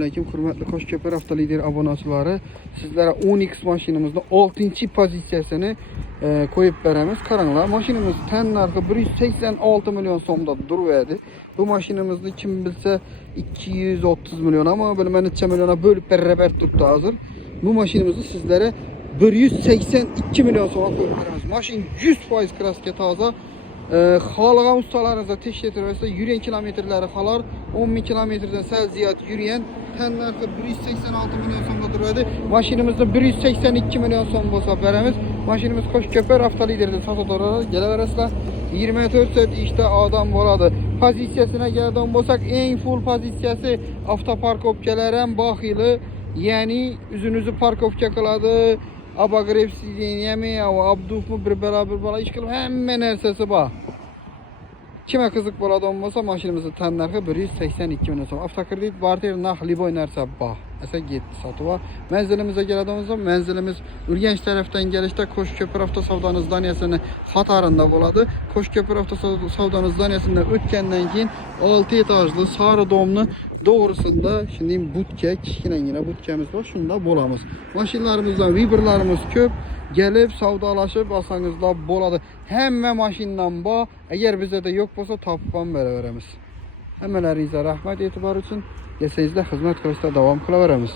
aleyküm hürmetli Koçköpür Avtolider abonaçıları. Sizlere 10X maşinimizin 6. pozisiyasını koyup veremiz. Karanlar maşinimiz ten narxı 186 milyon so'mda durverdi. Bu maşinimizni kim bilse 230 milyon ama böyle ben 3 milyona bölüp beraber tuttu hazır. Bu maşinimizi sizlere 182 milyon so'mga koyup veremiz. Maşin 100% kraska taza. Xalqa ustalarınızda teşekkür yürüyen kilometreleri xalar 10 bin kilometreden sel ziyad yürüyen tenlerdə 186 milyon so'mda duradi. Maşinimizde 182 milyon so'm bo'lsa beramiz. Maşinimiz Koçköpür Avtolider'de satılır. Geleversizlar 24 saat işte adam bo'ladi. Pozitsiyasına keladigan bo'lsak, eng full pozitsiyasi avtoparkovkalar ham baxili, ya'ni o'zinizni parkovka qiladi. Abagrev sideniyami, abdufmi bir bala ish qilib hamma narsasi bor. Kime qiziq bo'ladigan bo'lsa, maşinimizning tan narxi 182 milyon so'm. Avtokredit, barter, narx, liboy narsa bor. Esa getdi sotuva. Manzilimizga keladigan bo'lsa, manzilimiz Urganch tarafdan kelishda Koçköpür avto savdo zdaniyasini qatorida bo'ladi. Koçköpür avto savdo zdaniyasidan o'tgandan keyin 6 etajli sari domni doğrusunda şimdi butka, kichkinagina butkamiz bor, shunda bo'lamiz. Mashinalarimizdan vibrlarimiz ko'p, gelip savdolaşıp alsanızlar bo'ladi. Hamma mashindan bor. Agar bizda yo'q bo'lsa topib ham beraveramiz. Hammalaringizga rahmat e'tibor uchun. Yasangizlar xizmat qilishda davom qilaveramiz.